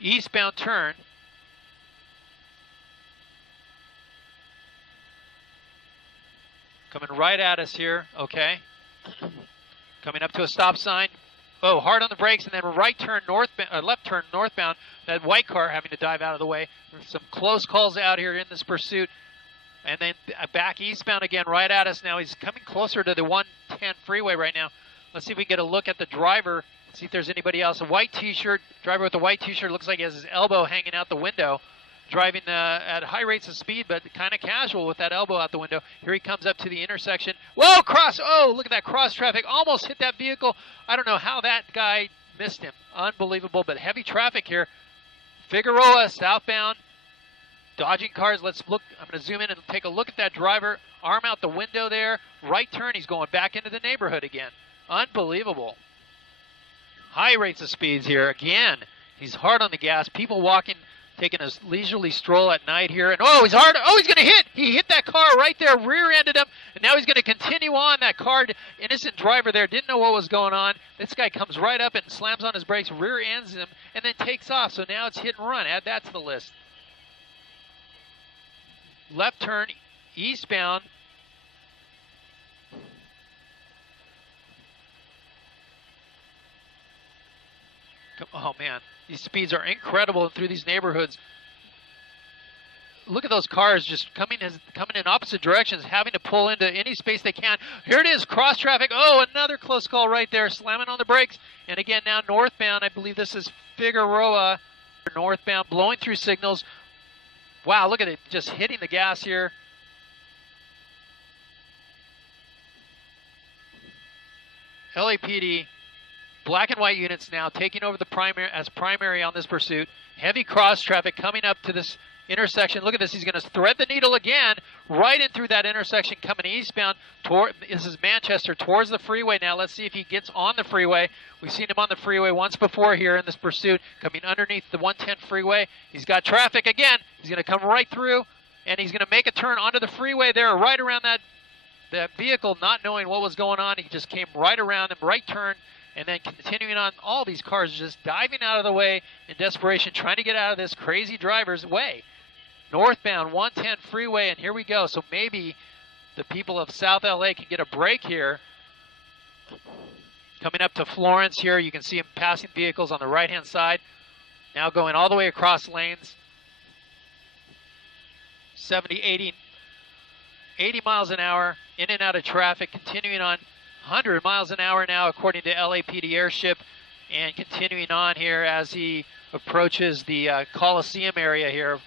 eastbound turn. Coming right at us here, okay. Coming up to a stop sign. Oh, hard on the brakes, and then right turn northbound, left turn northbound. That white car having to dive out of the way. There's some close calls out here in this pursuit. And then back eastbound again, right at us now. He's coming closer to the 110 freeway right now. Let's see if we get a look at the driver, see if there's anybody else. A white t-shirt, driver with a white t-shirt, looks like he has his elbow hanging out the window. Driving at high rates of speed, but kind of casual with that elbow out the window. Here he comes up to the intersection. Whoa, cross! Oh, look at that cross traffic. Almost hit that vehicle. I don't know how that guy missed him. Unbelievable, but heavy traffic here. Figueroa, southbound. Dodging cars. Let's look. I'm going to zoom in and take a look at that driver. Arm out the window there. Right turn. He's going back into the neighborhood again. Unbelievable. High rates of speeds here. Again, he's hard on the gas. People walking, taking a leisurely stroll at night here. And oh, he's hard. Oh, he's going to hit. He hit that car right there, rear-ended him. And now he's going to continue on. That car, innocent driver there, didn't know what was going on. This guy comes right up and slams on his brakes, rear-ends him, and then takes off. So now it's hit and run. Add that to the list. Left turn, eastbound. Oh, man. These speeds are incredible through these neighborhoods. Look at those cars just coming in opposite directions, having to pull into any space they can. Here it is, cross traffic. Oh, another close call right there, slamming on the brakes. And again, now northbound, I believe this is Figueroa. Northbound, blowing through signals. Wow, look at it, just hitting the gas here. LAPD. Black and white units now taking over the primary on this pursuit. Heavy cross traffic coming up to this intersection. Look at this. He's going to thread the needle again right in through that intersection coming eastbound. This is Manchester towards the freeway now. Let's see if he gets on the freeway. We've seen him on the freeway once before here in this pursuit. Coming underneath the 110 freeway. He's got traffic again. He's going to come right through, and he's going to make a turn onto the freeway there right around that vehicle, not knowing what was going on. He just came right around him, right turn. And then continuing on, all these cars just diving out of the way in desperation, trying to get out of this crazy driver's way. Northbound 110 freeway, and here we go. So maybe the people of South LA can get a break here. Coming up to Florence here, you can see him passing vehicles on the right-hand side. Now going all the way across lanes. 70, 80 miles an hour, in and out of traffic, continuing on. 100 miles an hour now, according to LAPD airship, and continuing on here as he approaches the Coliseum area here,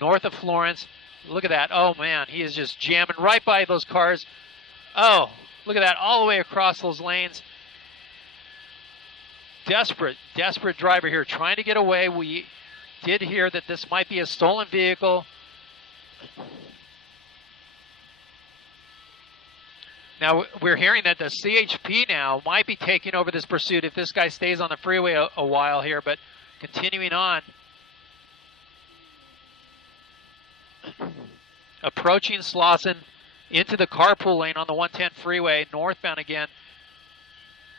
north of Florence. Look at that. Oh, man, he is just jamming right by those cars. Oh, look at that, all the way across those lanes. Desperate driver here, trying to get away. We did hear that this might be a stolen vehicle. Now, we're hearing that the CHP now might be taking over this pursuit if this guy stays on the freeway a while here, but continuing on. Approaching Slauson into the carpool lane on the 110 freeway, northbound again.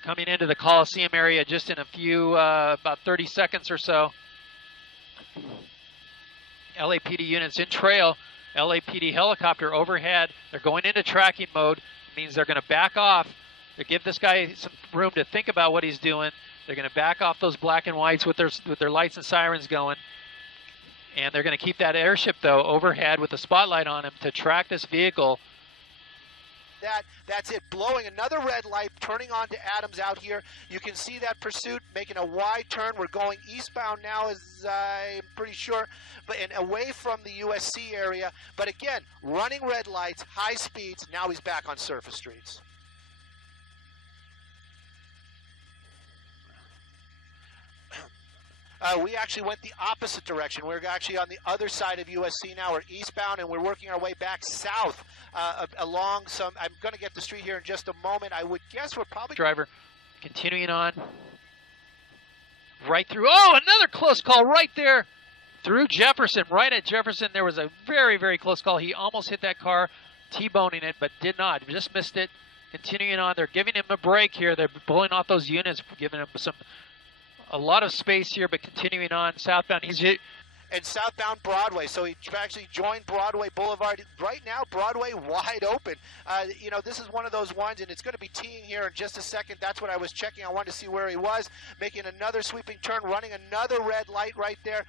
Coming into the Coliseum area just in a few, about 30 seconds or so. LAPD units in trail. LAPD helicopter overhead. They're going into tracking mode. Means they're going to back off. They give this guy some room to think about what he's doing. They're going to back off those black and whites with their lights and sirens going. And they're going to keep that airship, though, overhead with the spotlight on him to track this vehicle. That's it, blowing another red light, turning on to Adams out here. You can see that pursuit making a wide turn. We're going eastbound now, as I'm pretty sure, and away from the USC area. But again, running red lights, high speeds. Now he's back on surface streets. We actually went the opposite direction. We're actually on the other side of USC now. We're eastbound, and we're working our way back south along some. I'm going to get the street here in just a moment. I would guess we're probably. Driver continuing on. Right through. Oh, another close call right there through Jefferson. Right at Jefferson, there was a very, very close call. He almost hit that car, T-boning it, but did not. Just missed it. Continuing on. They're giving him a break here. They're pulling off those units, giving him some a lot of space here, but continuing on southbound. And southbound Broadway. So he actually joined Broadway Boulevard. Right now, Broadway wide open. This is one of those ones, and it's going to be teeing here in just a second. That's what I was checking. I wanted to see where he was, making another sweeping turn, running another red light right there.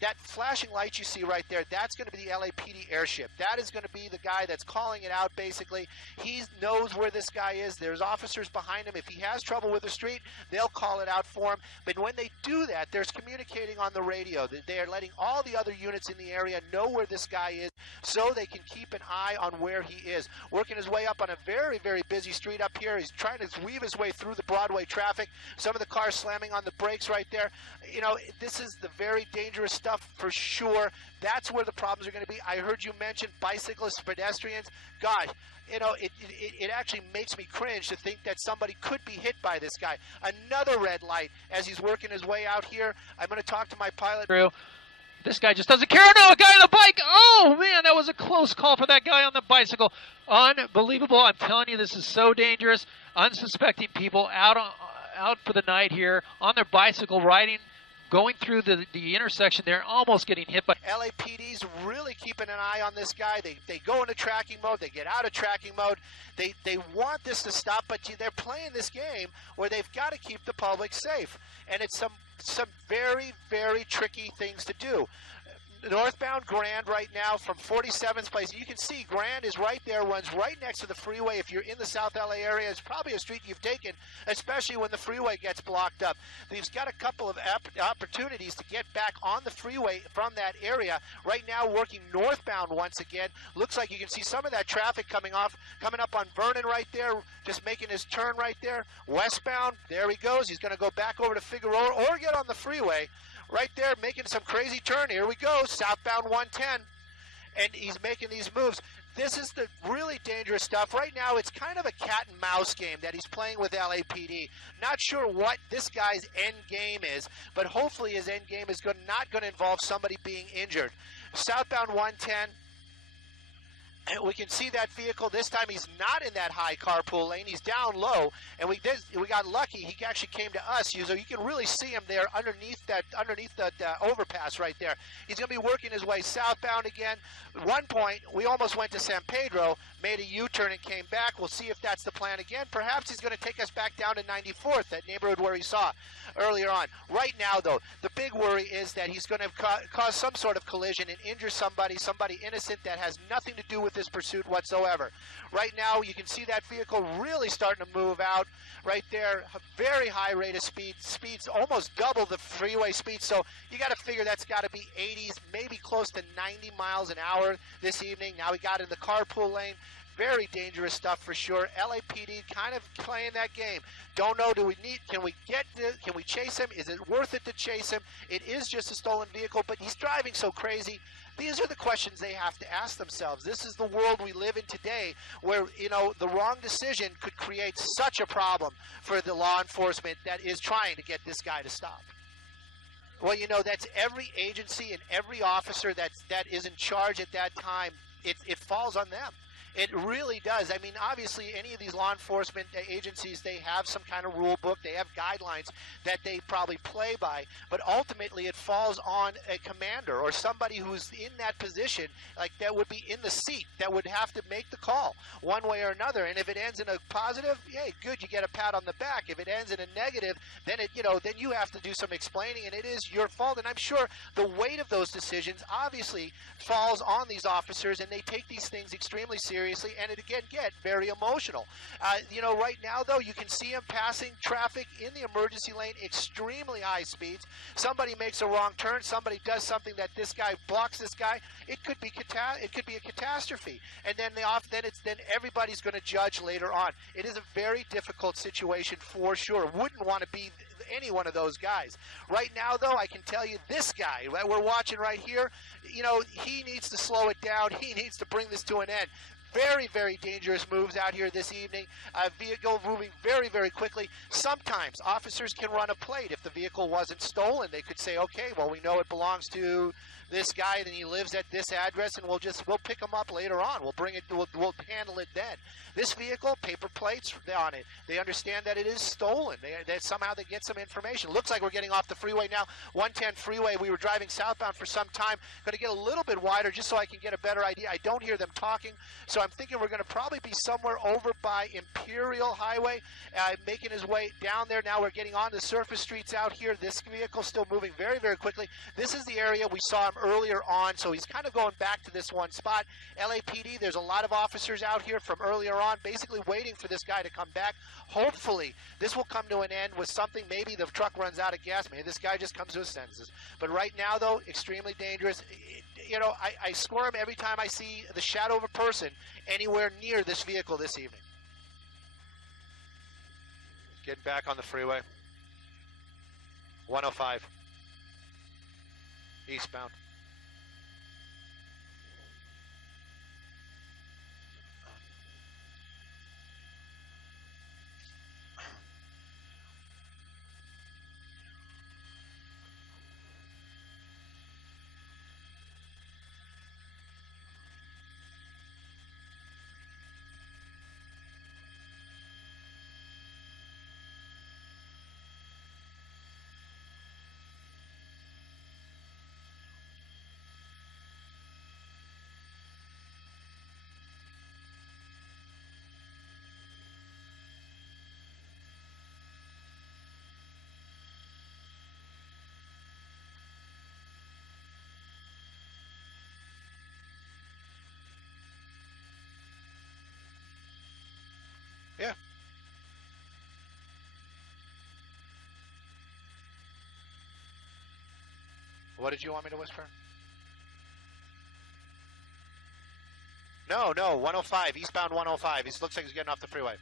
That flashing light you see right there, that's going to be the LAPD airship. That is going to be the guy that's calling it out, basically. He knows where this guy is. There's officers behind him. If he has trouble with the street, they'll call it out for him. But when they do that, there's communicating on the radio. They are letting all the other units in the area know where this guy is so they can keep an eye on where he is. Working his way up on a very, very busy street up here. He's trying to weave his way through the Broadway traffic. Some of the cars slamming on the brakes right there. This is the very dangerous stuff for sure. That's where the problems are going to be. I heard you mention bicyclists, pedestrians. Gosh, it actually makes me cringe to think that somebody could be hit by this guy. Another red light as he's working his way out here. I'm going to talk to my pilot. This guy just doesn't care. No, a guy on the bike. Oh, man, that was a close call for that guy on the bicycle. Unbelievable. I'm telling you, this is so dangerous. Unsuspecting people out for the night here on their bicycle, going through the intersection there, almost getting hit by. LAPD's really keeping an eye on this guy. They go into tracking mode. They get out of tracking mode. They want this to stop, but they're playing this game where they've got to keep the public safe. And it's some very, very tricky things to do. Northbound Grand right now from 47th place. You can see Grand is right there, runs right next to the freeway. If you're in the South LA area, it's probably a street you've taken, especially when the freeway gets blocked up. He's got a couple of opportunities to get back on the freeway from that area. Right now working northbound once again. Looks like you can see some of that traffic coming up on Vernon right there, just making his turn right there. Westbound, there he goes. He's going to go back over to Figueroa or get on the freeway. Right there, making some crazy turn. Here we go, southbound 110. And he's making these moves. This is the really dangerous stuff. Right now, it's kind of a cat and mouse game that he's playing with LAPD. Not sure what this guy's end game is, but hopefully his end game is not going to involve somebody being injured. Southbound 110. We can see that vehicle. This time he's not in that high carpool lane. He's down low, and we got lucky. He actually came to us, so you can really see him there underneath that overpass right there. He's going to be working his way southbound again. At one point, we almost went to San Pedro, made a U-turn and came back. We'll see if that's the plan again. Perhaps he's going to take us back down to 94th, that neighborhood where he saw earlier on. Right now, though, the big worry is that he's going to cause some sort of collision and injure somebody innocent that has nothing to do with this pursuit whatsoever. Right now, you can see that vehicle really starting to move out right there. A very high rate of speeds almost double the freeway speed. So you got to figure that's got to be 80s, maybe close to 90 miles an hour this evening. Now he got in the carpool lane. Very dangerous stuff for sure. LAPD kind of playing that game. Don't know, can we chase him? Is it worth it to chase him? It is just a stolen vehicle, but he's driving so crazy. These are the questions they have to ask themselves. This is the world we live in today where, the wrong decision could create such a problem for the law enforcement that is trying to get this guy to stop. Well, that's every agency and every officer that is in charge at that time. It falls on them. It really does. I mean, obviously, any of these law enforcement agencies, they have some kind of rule book. They have guidelines that they probably play by. But ultimately, it falls on a commander or somebody who's in that position, like that would be in the seat, that would have to make the call one way or another. And if it ends in a positive, yay, good, you get a pat on the back. If it ends in a negative, then then you have to do some explaining, and it is your fault. And I'm sure the weight of those decisions obviously falls on these officers, and they take these things extremely seriously. And it again get very emotional. Right now though, you can see him passing traffic in the emergency lane, extremely high speeds. Somebody makes a wrong turn. Somebody does something that this guy blocks this guy. It could be a catastrophe. And then then everybody's going to judge later on. It is a very difficult situation for sure. Wouldn't want to be any one of those guys. Right now, though, I can tell you this guy that we're watching right here, he needs to slow it down. He needs to bring this to an end. Very, very dangerous moves out here this evening. Vehicle moving very, very quickly. Sometimes officers can run a plate if the vehicle wasn't stolen. They could say, okay, well, we know it belongs to this guy, and he lives at this address, and we'll pick him up later on. We'll bring it. We'll handle it then. This vehicle, paper plates on it. They understand that it is stolen. They somehow they get some information. Looks like we're getting off the freeway now. 110 freeway. We were driving southbound for some time. Going to get a little bit wider just so I can get a better idea. I don't hear them talking, so I'm thinking we're going to probably be somewhere over by Imperial Highway, making his way down there. Now we're getting on the surface streets out here. This vehicle still moving very, very quickly. This is the area we saw him earlier on, so he's kind of going back to this one spot. LAPD, there's a lot of officers out here from earlier on, basically waiting for this guy to come back. Hopefully, this will come to an end with something. Maybe the truck runs out of gas. Maybe this guy just comes to his senses. But right now, though, extremely dangerous. You know, I squirm every time I see the shadow of a person anywhere near this vehicle this evening. Getting back on the freeway. 105. Eastbound. Yeah. What did you want me to whisper? No, 105, eastbound 105. He looks like he's getting off the freeway.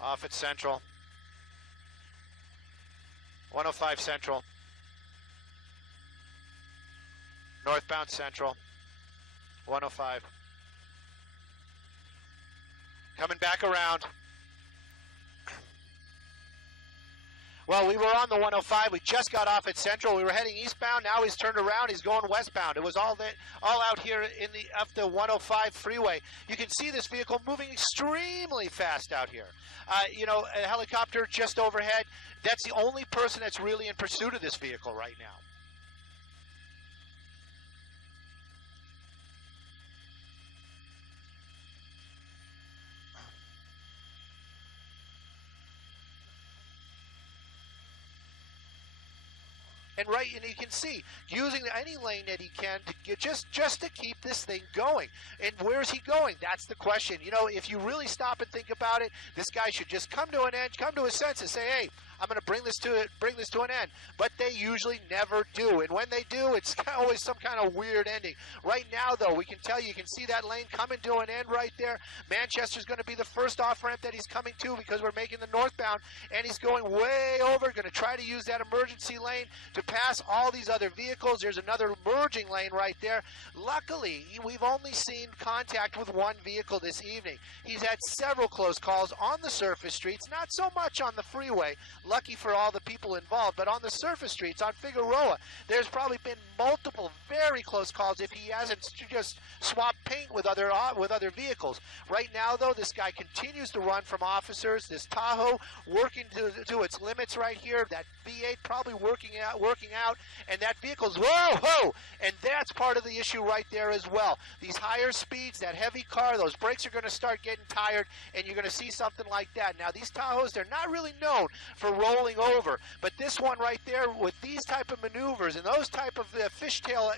Off at Central. 105 Central. Northbound Central. 105. Coming back around. Well, we were on the 105. We just got off at Central. We were heading eastbound. Now he's turned around. He's going westbound. It was all out here in up the 105 freeway. You can see this vehicle moving extremely fast out here. You know, a helicopter just overhead. That's the only person that's really in pursuit of this vehicle right now. And and you can see using any lane that he can to get just to keep this thing going. And where's he going? That's the question. You know, if you really stop and think about it, this guy should just come to an end, come to his senses, say, hey, I'm going to bring this to an end. But they usually never do. And when they do, it's always some kind of weird ending. Right now, though, we can tell you can see that lane coming to an end right there. Manchester's going to be the first off-ramp that he's coming to because we're making the northbound, and he's going way over, going to try to use that emergency lane to pass all these other vehicles. There's another merging lane right there. Luckily, we've only seen contact with one vehicle this evening. He's had several close calls on the surface streets, not so much on the freeway. Lucky for all the people involved, but on the surface streets, on Figueroa, there's probably been multiple very close calls if he hasn't just swapped paint with other vehicles. Right now, though, this guy continues to run from officers. This Tahoe working to its limits right here. That V8 probably working out, and that vehicle's whoa, and that's part of the issue right there as well. These higher speeds, that heavy car, those brakes are going to start getting tired, and you're going to see something like that. Now, these Tahoes, they're not really known for rolling over, but this one right there with these type of maneuvers and those type of fishtail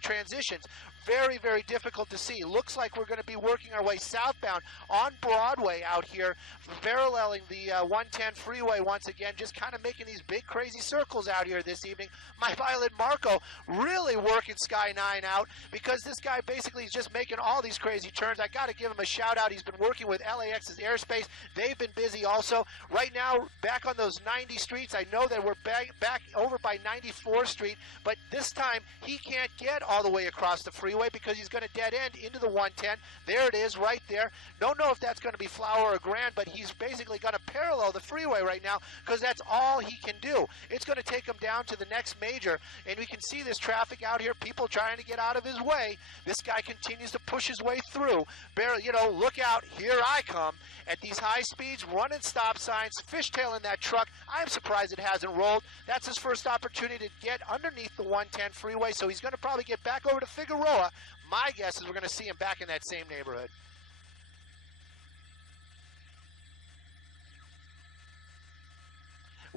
transitions, very, very difficult to see. Looks like we're going to be working our way southbound on Broadway out here, paralleling the 110 freeway once again, just kind of making these big crazy circles out here this evening. My pilot Marco really working Sky 9 out because this guy basically is just making all these crazy turns. I got to give him a shout out. He's been working with LAX's airspace. They've been busy also. Right now, back on those 90 streets, I know that we're back over by 94th Street, but this time he can't get all the way across the freeway. freeway because he's going to dead end into the 110. There it is right there. Don't know if that's going to be Flower or Grand, but he's basically going to parallel the freeway right now because that's all he can do. It's going to take him down to the next major, and we can see this traffic out here, people trying to get out of his way. This guy continues to push his way through. Barely, you know, look out, here I come. At these high speeds, running stop signs, fishtailing that truck. I'm surprised it hasn't rolled. That's his first opportunity to get underneath the 110 freeway, so he's going to probably get back over to Figueroa. My guess is we're going to see him back in that same neighborhood.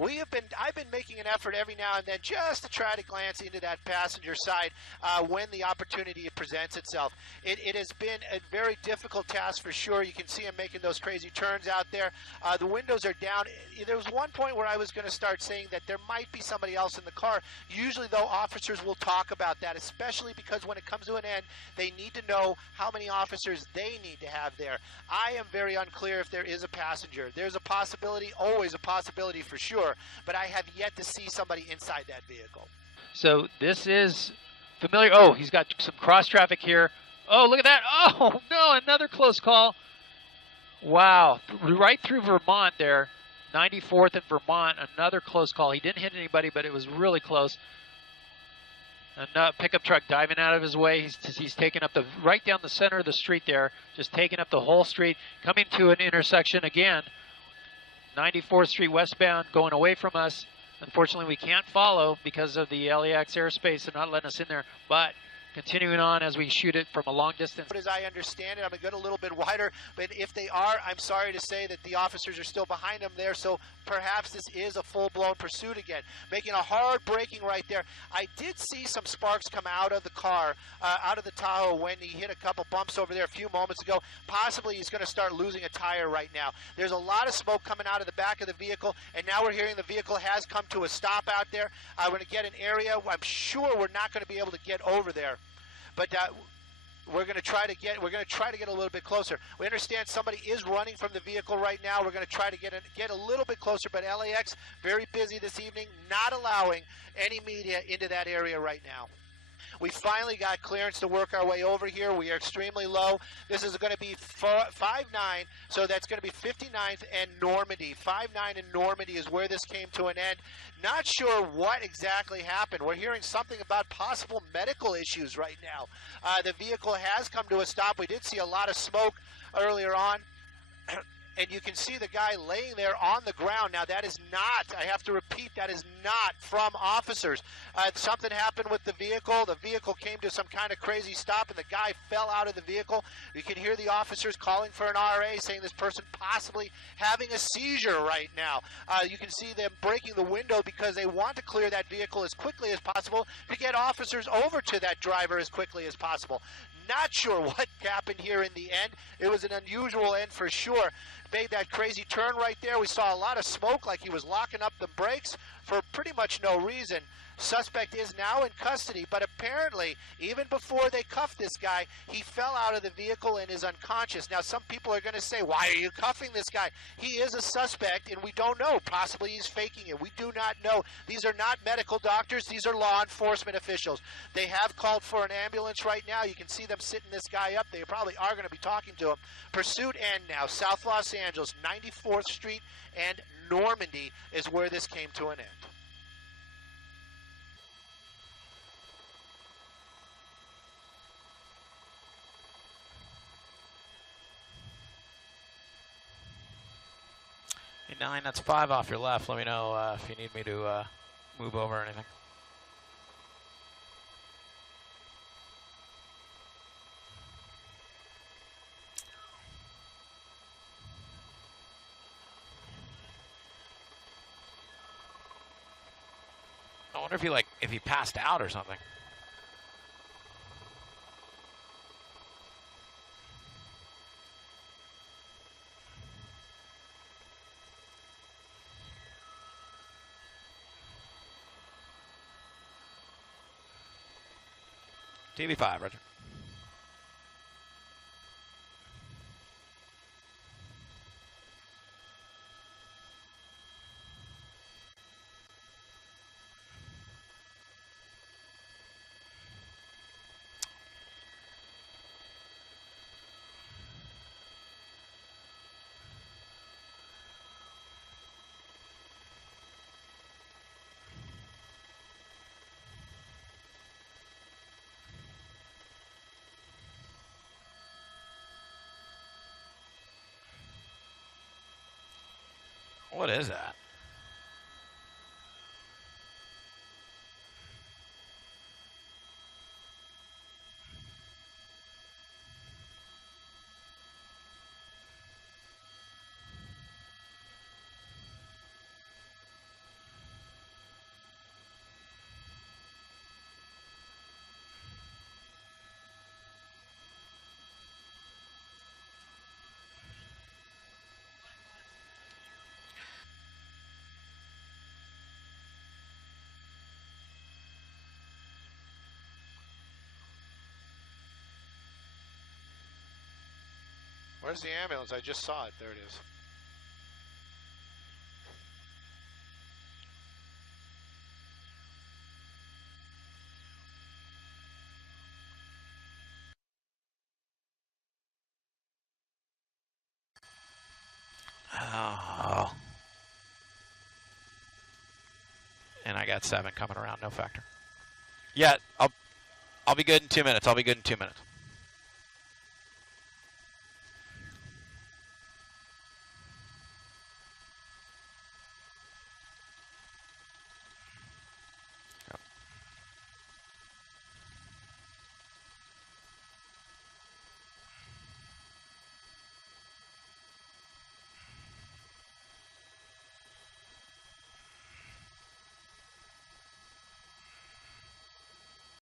I've been making an effort every now and then just to try to glance into that passenger side when the opportunity presents itself. It has been a very difficult task for sure. You can see him making those crazy turns out there. The windows are down. There was one point where I was going to start saying that there might be somebody else in the car. Usually, though, officers will talk about that, especially because when it comes to an end, they need to know how many officers they need to have there. I am very unclear if there is a passenger. There's a possibility, always a possibility for sure, but I have yet to see somebody inside that vehicle. So this is familiar. Oh, he's got some cross traffic here. Oh, look at that. Oh, no, another close call. Wow, right through Vermont there. 94th and Vermont, another close call. He didn't hit anybody, but it was really close. A pickup truck diving out of his way. He's taking up right down the center of the street there, just taking up the whole street, coming to an intersection again. 94th Street westbound, going away from us. Unfortunately, we can't follow because of the LAX airspace and not letting us in there, but continuing on as we shoot it from a long distance. But as I understand it, I'm going to go a little bit wider, but if they are, I'm sorry to say that the officers are still behind them there, so perhaps this is a full-blown pursuit again. Making a hard braking right there. I did see some sparks come out of the car, out of the Tahoe when he hit a couple bumps over there a few moments ago. Possibly he's going to start losing a tire right now. There's a lot of smoke coming out of the back of the vehicle, and now we're hearing the vehicle has come to a stop out there. I'm going to get an area. I'm sure we're not going to be able to get over there. But we're going to try to get a little bit closer. We understand somebody is running from the vehicle right now. We're going to try to get a little bit closer. But LAX very busy this evening, not allowing any media into that area right now. We finally got clearance to work our way over here. We are extremely low. This is going to be 5-9, so that's going to be 59th and Normandy. 5-9 and Normandy is where this came to an end. Not sure what exactly happened. We're hearing something about possible medical issues right now. The vehicle has come to a stop. We did see a lot of smoke earlier on. And you can see the guy laying there on the ground. Now, that is not, I have to repeat, that is not from officers. Something happened with the vehicle. The vehicle came to some kind of crazy stop, and the guy fell out of the vehicle. You can hear the officers calling for an RA, saying this person possibly having a seizure right now. You can see them breaking the window because they want to clear that vehicle as quickly as possible to get officers over to that driver as quickly as possible. Not sure what happened here in the end. It was an unusual end for sure. Made that crazy turn right there. We saw a lot of smoke, like he was locking up the brakes for pretty much no reason. Suspect is now in custody, but apparently, even before they cuffed this guy, he fell out of the vehicle and is unconscious. Now, some people are going to say, why are you cuffing this guy? He is a suspect, and we don't know. Possibly he's faking it. We do not know. These are not medical doctors. These are law enforcement officials. They have called for an ambulance right now. You can see them sitting this guy up. They probably are going to be talking to him. Pursuit end now. South Los Angeles, 94th Street and Normandy is where this came to an end. Hey, 9, that's 5 off your left. Let me know if you need me to move over or anything. I wonder if he passed out or something. TV5, Roger. What is that? Where's the ambulance? I just saw it. There it is. Oh. And I got 7 coming around, no factor. Yeah, I'll be good in 2 minutes. I'll be good in 2 minutes.